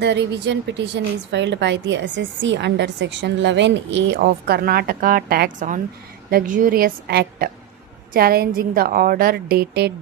The revision petition is filed by the SSC under Section 11A of Karnataka Tax on Luxurious Act, challenging the order dated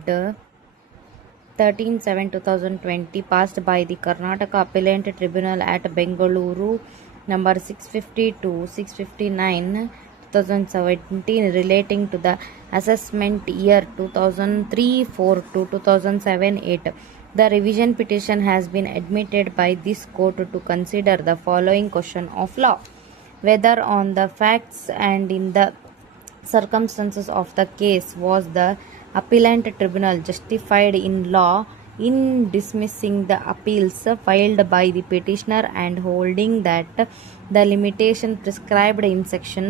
13/7/2020 passed by the Karnataka Appellate Tribunal at Bengaluru number 650 to 659 2017 relating to the assessment year 2003-4 to 2007-8. The revision petition has been admitted by this court to consider the following question of law: whether on the facts and in the circumstances of the case was the appellant tribunal justified in law in dismissing the appeals filed by the petitioner and holding that the limitation prescribed in section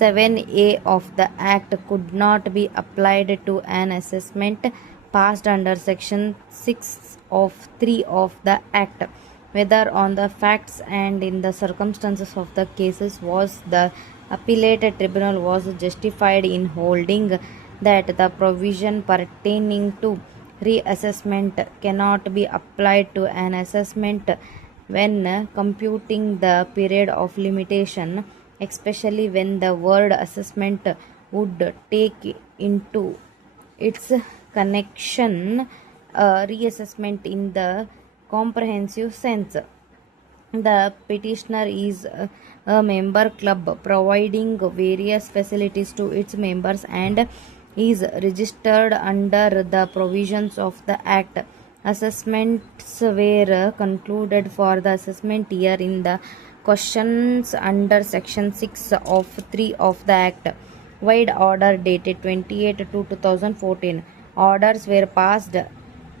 7A of the act could not be applied to an assessment passed under section 6 of 3 of the act. Whether on the facts and in the circumstances of the cases was the appellate tribunal was justified in holding that the provision pertaining to reassessment cannot be applied to an assessment when computing the period of limitation, especially when the word assessment would take into its connection reassessment in the comprehensive sense. The petitioner is a member club providing various facilities to its members and is registered under the provisions of the Act. Assessments were concluded for the assessment year in the questions under Section 6 of 3 of the Act. Wide order dated 28 to 2014. Orders were passed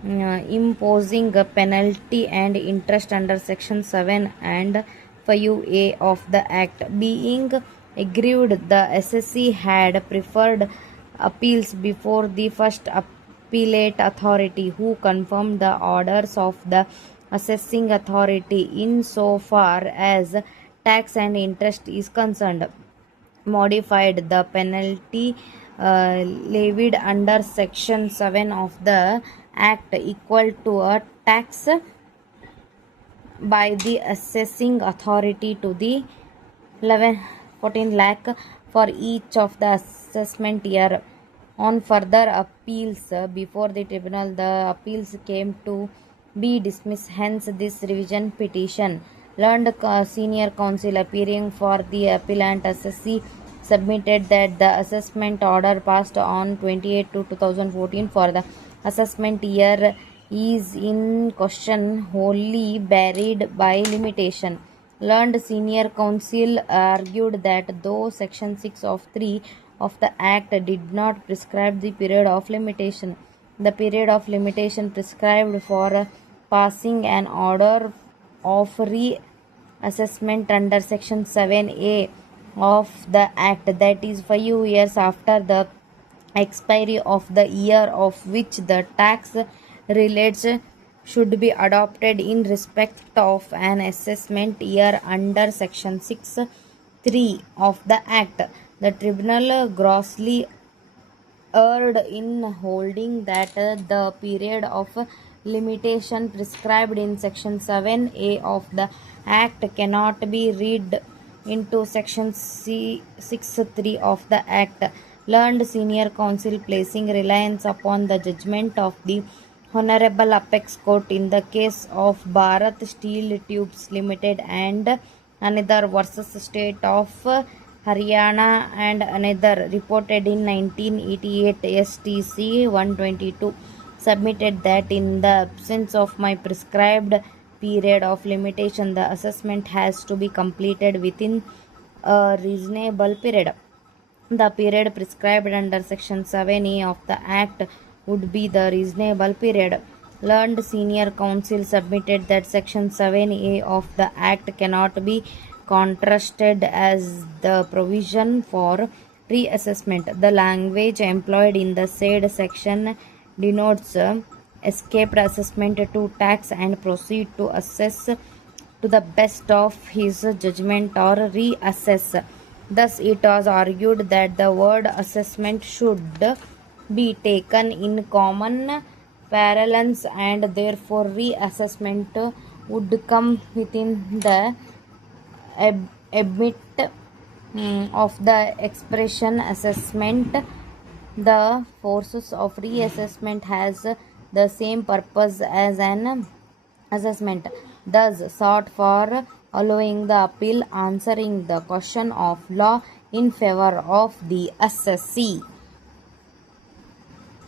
imposing a penalty and interest under Section 7 and 5A of the Act. Being aggrieved, the SSC had preferred appeals before the first appellate authority, who confirmed the orders of the assessing authority insofar as tax and interest is concerned, modified the penalty levied under Section 7 of the Act equal to a tax by the assessing authority to the 14 lakh for each of the assessment year. On further appeals before the tribunal, the appeals came to be dismissed. Hence, this revision petition. Learned senior counsel appearing for the appellant SSC submitted that the assessment order passed on 28 to 2014 for the assessment year is in question wholly buried by limitation. Learned senior counsel argued that though Section 6 of 3 of the Act did not prescribe the period of limitation, the period of limitation prescribed for passing an order of reassessment under Section 7A of the Act, that is 5 years after the expiry of the year of which the tax relates, should be adopted in respect of an assessment year under Section 6(3) of the Act. The tribunal grossly erred in holding that the period of limitation prescribed in Section 7A of the Act cannot be read into Section 6(3) of the Act. Learned senior counsel, placing reliance upon the judgment of the Honorable Apex Court in the case of Bharat Steel Tubes Limited and another versus State of Haryana and another, reported in 1988 STC 122, submitted that in the absence of my prescribed period of limitation, the assessment has to be completed within a reasonable period. The period prescribed under Section 7A of the Act would be the reasonable period. Learned senior counsel submitted that Section 7A of the Act cannot be contrasted as the provision for reassessment. The language employed in the said section denotes escaped assessment to tax and proceed to assess to the best of his judgment or reassess. Thus, it was argued that the word assessment should be taken in common parlance and therefore reassessment would come within the ambit of the expression assessment. The forces of reassessment has the same purpose as an assessment, thus sought for allowing the appeal, answering the question of law in favor of the assessee.